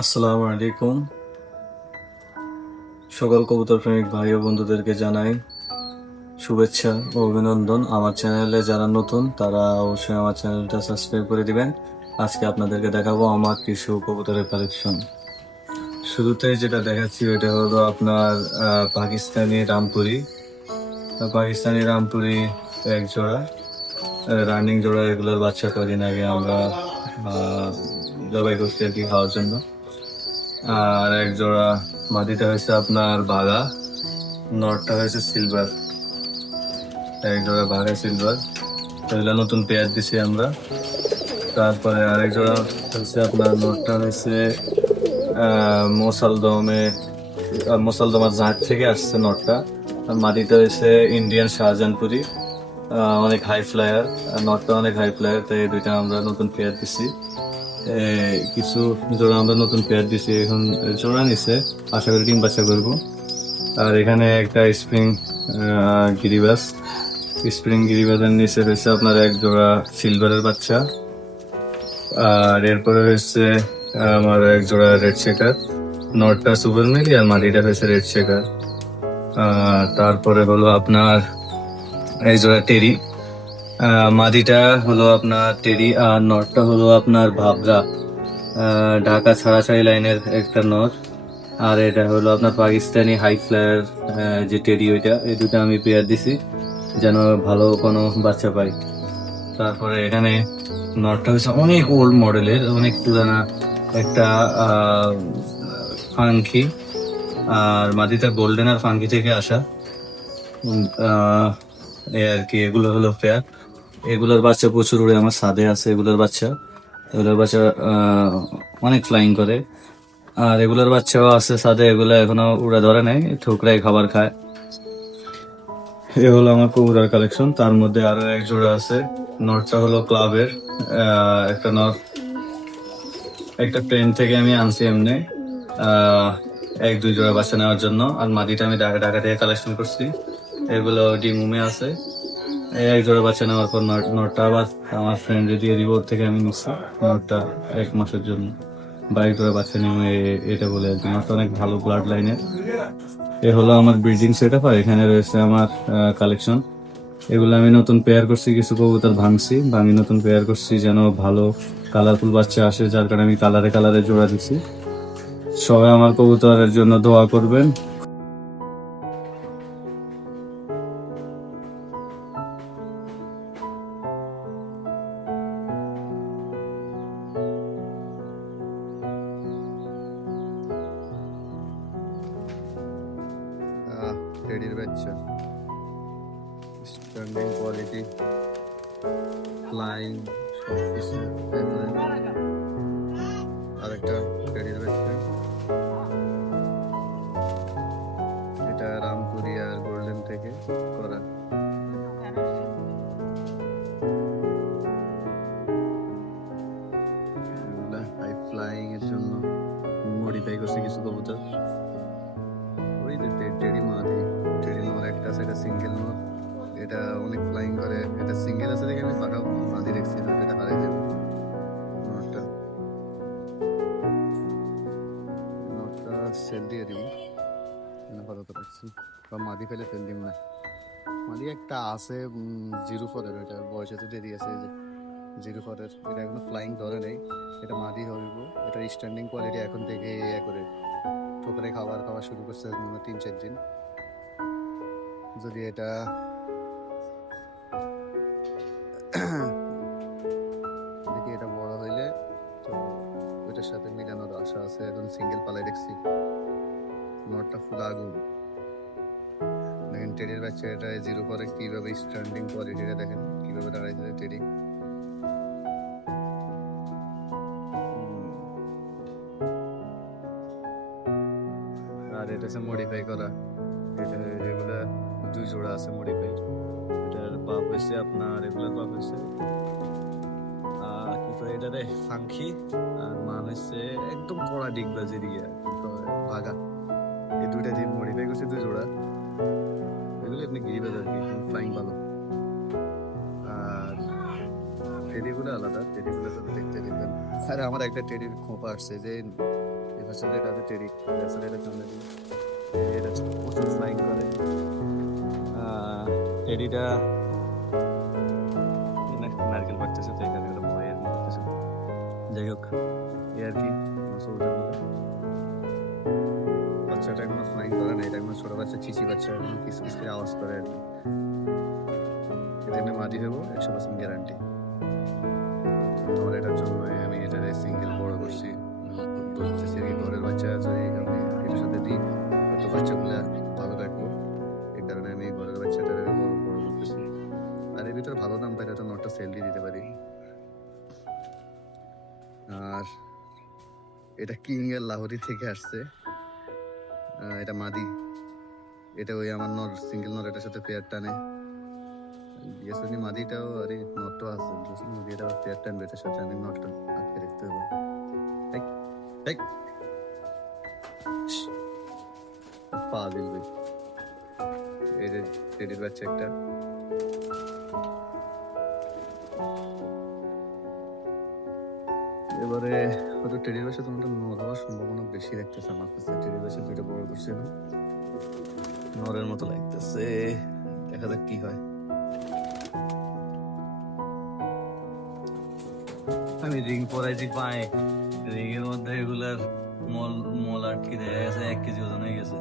আসসালামু আলাইকুম। সকল কবুতর প্রেমিক ভাই ও বন্ধুদেরকে জানাই শুভেচ্ছা ও অভিনন্দন। আমার চ্যানেলে যারা নতুন তারা অবশ্যই আমার চ্যানেলটা সাবস্ক্রাইব করে দিবেন। আজকে আপনাদেরকে দেখাবো আমার কিছু কবুতরের কালেকশন। শুরুতেই যেটা দেখাচ্ছি ওইটা হলো আপনার পাকিস্তানি রামপুরি। পাকিস্তানি রামপুরি এক জোড়া রানিং জোড়া, এগুলোর বাচ্চা কদিন আগে আমরা জবাই করছি আর কি খাওয়ার জন্য। আর এক জোড়া মাদিটা হয়েছে আপনার বাঘা, নটটা হয়েছে সিলভার। এক জোড়া বাঘা সিলভার, এগুলো নতুন পেয়ার দিছি আমরা। তারপরে আরেক জোড়া হচ্ছে আপনার নটটা হয়েছে মোসালদমে, মোসালদমার জাহাজ থেকে আসছে নটটা। আর মাদিটা হয়েছে ইন্ডিয়ান শাহজাহানপুরি, অনেক হাই ফ্লায়ার। নটটা অনেক হাই ফ্লায়ার, তাই এই দুইটা আমরা নতুন পেয়ার দিছি। কিছু জোড়া আমরা নতুন পেয়ার দিছি, এখন জোড়া নিছে, আশা করি ডিম বাচ্চা করবো। আর এখানে একটা স্প্রিং গিরিবাজের নিচে রয়েছে আপনার এক জোড়া সিলভারের বাচ্চা। আর এরপরে হচ্ছে আমার এক জোড়া রেড শেকার, নটটা সুপার মিলি আর মাটিটা হয়েছে রেড শেকার। তারপরে হলো আপনার এই জোড়া টেরি, মাদিটা হলো আপনার টেরি আর নটটা হলো আপনার ভাবরা, ঢাকা ছাড়াছাড়ি লাইনের একটা নর। আর এটা হলো আপনার পাকিস্তানি হাই ফ্লায়ার যে টেডি, ওইটা। এই দুটো আমি পেয়ার দিছি যেন ভালো কোনো বাচ্চা পাই। তারপরে এখানে নটটা হচ্ছে অনেক ওল্ড মডেলের, অনেক পুরানা একটা ফাঙ্কি, আর মাদিটা গোল্ডেন আর ফাঙ্কি থেকে আসা। এই আর কি, এগুলো হলো পেয়ার। এগুলোর বাচ্চা প্রচুর উড়ে, আমার ছাদে আছে এগুলোর বাচ্চা অনেক ফ্লাইং করে। আর এগুলোর বাচ্চাও আছে ছাদে, এগুলো এখনো উড়ে ধরে নাই, ঠোকরাই খাবার খায়। এ হলো আমার কবুতর কালেকশন। তার মধ্যে আরো এক জোড়া আছে, নটটা হলো ক্লাবের একটা নট, একটা ট্রেন থেকে আমি আনছি এমনি এক দুই জোড়া বাচ্চা নেওয়ার জন্য। আর মাদিটা আমি ঢাকা ঢাকা থেকে কালেকশন করছি, এগুলো ডিমুমে আছে। এই এক জোড়া বাচ্চা নেওয়ার পর নটটা আবার আমার ফ্রেন্ড দিয়ে রিপোর্ট থেকে আমি নিচ্ছি নটটা 1 মাসের জন্য। বাইক জোড়া বাচ্চা নিয়ে এটা বলে আর কি, নটটা অনেক ভালো ব্লাড লাইনের। এ হলো আমার ব্রিডিং সেট আপ, আর এখানে রয়েছে আমার কালেকশন। এগুলো আমি নতুন পেয়ার করছি, কিছু কবুতর ভাঙি নতুন পেয়ার করছি যেন ভালো কালারফুল বাচ্চা আসে, যার কারণে আমি কালারে কালারে জোড়া দিছি। সবাই আমার কবুতরের জন্য দোয়া করবেন। টেডির বাচ্চা, স্ট্যান্ডিং কোয়ালিটি, ফ্লাইং, সব কিছু। আরেকটা টেডির বাচ্চা, এটা রামপুরি আর গোল্ডেন থেকে করা। হাই ফ্লাইং এর জন্য মডিফাই করছে কিছু কবুতর। ওই যে টেডি মাদি, টেডি নোর একটা আছে, এটা সিঙ্গেল নোর, এটা অনেক ফ্লাইং করে। এটা সিঙ্গেল আছে দেখে আমি ফাঁকা মাদি রেখেছি, এটা হারাই যাবে। নোরটা নোরটা সেল দিয়ে দিব, আপাতত রাখছি, বা মাদি ফেলে ফেল দিব না। মাদি একটা আছে 04-এর, ওইটা বয়সে তো দেরি আছে, যে 04-এর, এটা এখনো ফ্লাইং ধরে নেই, এটা মাদি হইব। এটা স্ট্যান্ডিং কোয়ালিটি এখন থেকে করে ঠোকরে খাবার খাওয়া শুরু করছে 3-4 দিন। যদি এটা দেখি এটা বড় হইলে তো ওইটার সাথে মিলানোর আশা আছে। এখন সিঙ্গেল পালাই দেখছি, নটটা ফুল আগুন। দেখেন টেডির বাচ্চা, এটা 04 কিভাবে স্ট্যান্ডিং কোয়ালিটিটা দেখেন কিভাবে দাঁড়াইছে টেডি। আর এটা হচ্ছে মডিফাই করা, এটা এগুলা 2 জোড়া আছে মডিফাই। এটার বাপ হয়েছে আপনার, এগুলার বাপ হয়েছে কি করে এটা রে, ফাঙ্কি। আর মান হচ্ছে একদম কড়া ডিগবাজি দিয়ে ভাগা। এই দুইটা জিন মডিফাই করছে 2 জোড়া। এগুলো আপনি গিরিবাজ আর কি, ফ্লাইং ভালো। আর টেডিগুলো আলাদা, টেডিগুলো তো দেখতে দিবেন। আর আমার একটা টেডির খোঁপা আসছে, যে এবার সাথে এটা টেরি, এটার সাথে এটা চান্দেলি, এটা প্রচুর ফ্লাইং করে। টেরিটা নারকেল পাড়তেছে, তো এখানে একটা ভয় আর কি করতেছে। যাই হোক, এই আর কি আমার সবুজের মধ্যে। বাচ্চাটা এখনো ফ্লাইং করে না, এটা এখনো ছোট বাচ্চা, চিচি বাচ্চা, এখনো কিস কিস করে আওয়াজ করে আর কি। এখানে মাদি হবো 100% গ্যারান্টি। আমার এটার জন্য আমি এটা সিঙ্গেল বড় করছি, বুঝতেছি কি ঘরের বাচ্চা যদি আমি এটার সাথে দিই হয়তো বাচ্চাগুলা ভালো রাখবো, এই কারণে আমি ঘরের বাচ্চাটা বড় বড় করতেছি। আর এর ভিতরে ভালো দাম পাইলে তো নটটা সেল দিয়ে দিতে পারি। আর এটা কিং এর লাহোরি থেকে আসছে, এটা মাদি, এটা ওই আমার নর সিঙ্গেল নর এটার সাথে পেয়ার টানে। বিএসএনই মাদিটাও আর এই নটটাও আছে, বিএসএনই মাদিটাও পেয়ার টানবে এটার সাথে, আমি নটটা আটকে রাখতে হবে। এই, এই, পা দিলবে। এই যে টেডির বাচ্চা একটা, এবারে হয়তো টেডির বাচ্চা তোমার নর হওয়ার সম্ভাবনা বেশি দেখতেছে আমার কাছে। টেডির বাচ্চা দুইটা বড় করছে না, নরের মতো লাগতেছে, দেখা যাক কি হয়। আমি রিং পরাইছি পায়ে, রিং এর মধ্যে এগুলার মল মল আটকে দেখা গেছে 1 কেজি ওজন হয়ে গেছে।